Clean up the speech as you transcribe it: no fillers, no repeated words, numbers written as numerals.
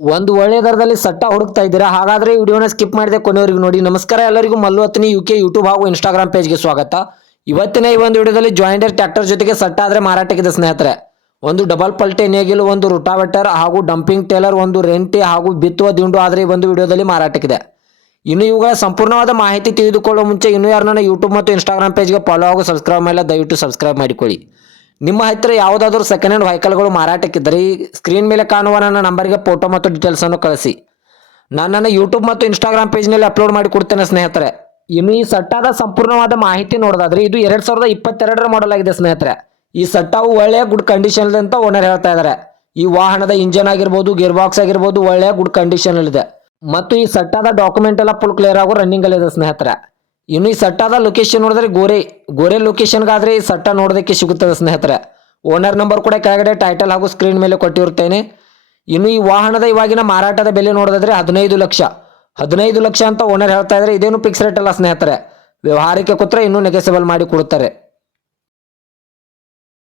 ಒಂದು ಒಳ್ಳೆ ದರದಲ್ಲಿ ಸಟ್ಟ ಹುಡುಕ್ತಾ ಇದ್ದೀರಾ? ಹಾಗಾದ್ರೆ ಈ ವಿಡಿಯೋನ ಸ್ಕಿಪ್ ಮಾಡದೆ ಕೊನೆವರೆಗೂ ನೋಡಿ. ನಮಸ್ಕಾರ ಎಲ್ಲರಿಗೂ, ಮಲ್ಲು ಹತ್ತನಿ ಯುಕೆ ಯೂಟ್ಯೂಬ್ ಹಾಗೂ ಇನ್ಸ್ಟಾಗ್ರಾಮ್ ಪೇಜ್ಗೆ ಸ್ವಾಗತ. ಇವತ್ತಿನ ಈ ಒಂದು ವಿಡಿಯೋದಲ್ಲಿ ಜಾಯಿಂಡರ್ ಟ್ರ್ಯಾಕ್ಟರ್ ಜೊತೆಗೆ ಸಟ್ಟ ಆದ್ರೆ ಮಾರಾಟಕ್ಕಿದೆ ಸ್ನೇಹಿತರೆ. ಒಂದು ಡಬಲ್ ಪಲ್ಟೆ ನೇಗಿಲು, ಒಂದು ರುಟಾವೆಟರ್ ಹಾಗೂ ಡಂಪಿಂಗ್ ಟೇಲರ್, ಒಂದು ರೆಂಟಿ ಹಾಗೂ ಬಿತ್ತುವ ದಿಂಡು ಆದ್ರೆ ಈ ಒಂದು ವಿಡಿಯೋದಲ್ಲಿ ಮಾರಾಟಕ್ಕಿದೆ. ಇನ್ನು ಇವುಗಳ ಸಂಪೂರ್ಣವಾದ ಮಾಹಿತಿ ತಿಳಿದುಕೊಳ್ಳುವ ಮುಂಚೆ ಇನ್ನೂ ಯಾರು ನನ್ನ ಯೂಟ್ಯೂಬ್ ಮತ್ತು ಇನ್ಸ್ಟಾಗ್ರಾಮ್ ಪೇಜ್ಗೆ ಫಾಲೋ ಹಾಗೂ ಸಬ್ಸ್ಕ್ರೈಬ್ ಮಾಡಿಲ್ಲ, ದಯವಿಟ್ಟು ಸಬ್ಸ್ಕ್ರೈಬ್ ಮಾಡಿಕೊಳ್ಳಿ. ನಿಮ್ಮ ಹತ್ತಿರ ಯಾವುದಾದ್ರೂ ಸೆಕೆಂಡ್ ಹ್ಯಾಂಡ್ ವೆಹಿಕಲ್ಗಳು ಮಾರಾಟಕ್ಕಿದ್ದರೆ ಈ ಸ್ಕ್ರೀನ್ ಮೇಲೆ ಕಾಣುವ ನನ್ನ ನಂಬರ್ಗೆ ಫೋಟೋ ಮತ್ತು ಡೀಟೇಲ್ಸನ್ನು ಕಳಿಸಿ. ನಾನು ನನ್ನ ಯೂಟ್ಯೂಬ್ ಮತ್ತು ಇನ್ಸ್ಟಾಗ್ರಾಮ್ ಪೇಜ್ನಲ್ಲಿ ಅಪ್ಲೋಡ್ ಮಾಡಿ ಕೊಡ್ತೇನೆ ಸ್ನೇಹಿತರೆ. ಇನ್ನು ಈ ಸಟ್ಟಾದ ಸಂಪೂರ್ಣವಾದ ಮಾಹಿತಿ ನೋಡೋದಾದ್ರೆ ಇದು 2022ರ ಮಾಡಲ್ ಆಗಿದೆ ಸ್ನೇಹಿತರೆ. ಈ ಸಟ್ಟಾವು ಒಳ್ಳೆಯ ಗುಡ್ ಕಂಡೀಷನ್ ಅಂತ ಓನರ್ ಹೇಳ್ತಾ ಇದ್ದಾರೆ. ಈ ವಾಹನದ ಇಂಜನ್ ಆಗಿರ್ಬೋದು, ಗೇರ್ ಬಾಕ್ಸ್ ಆಗಿರ್ಬೋದು ಒಳ್ಳೆಯ ಗುಡ್ ಕಂಡೀಷನ್ ಇದೆ. ಮತ್ತು ಈ ಸಟ್ಟಾದ ಡಾಕ್ಯುಮೆಂಟ್ ಎಲ್ಲ ಫುಲ್ ಕ್ಲಿಯರ್ ಆಗೋ ರನ್ನಿಂಗ್ ಅಲ್ಲಿ ಇದೆ ಸ್ನೇಹಿತರೆ. ಇನ್ನು ಈ ಸಟ್ಟಾದ ಲೊಕೇಶನ್ ನೋಡಿದ್ರೆ ಗೋರೆ ಲೊಕೇಶನ್ಗಾದ್ರೆ ಈ ಸಟ್ಟ ನೋಡೋದಕ್ಕೆ ಸಿಗುತ್ತದೆ ಸ್ನೇಹಿತರೆ. ಓನರ್ ನಂಬರ್ ಕೂಡ ಕೆಳಗಡೆ ಟೈಟಲ್ ಹಾಗೂ ಸ್ಕ್ರೀನ್ ಮೇಲೆ ಕೊಟ್ಟಿರುತ್ತೇನೆ. ಇನ್ನು ಈ ವಾಹನದ ಇವಾಗಿನ ಮಾರಾಟದ ಬೆಲೆ ನೋಡೋದಾದ್ರೆ 15 ಲಕ್ಷ ಅಂತ ಓನರ್ ಹೇಳ್ತಾ ಇದ್ದಾರೆ. ಇದೇನು ಫಿಕ್ಸ್ ರೇಟ್ ಅಲ್ಲ ಸ್ನೇಹಿತರೆ, ವ್ಯವಹಾರಕ್ಕೆ ಕೂತ್ರೆ ಇನ್ನೂ ನೆಗೆಸಿಬಲ್ ಮಾಡಿ ಕೊಡುತ್ತಾರೆ.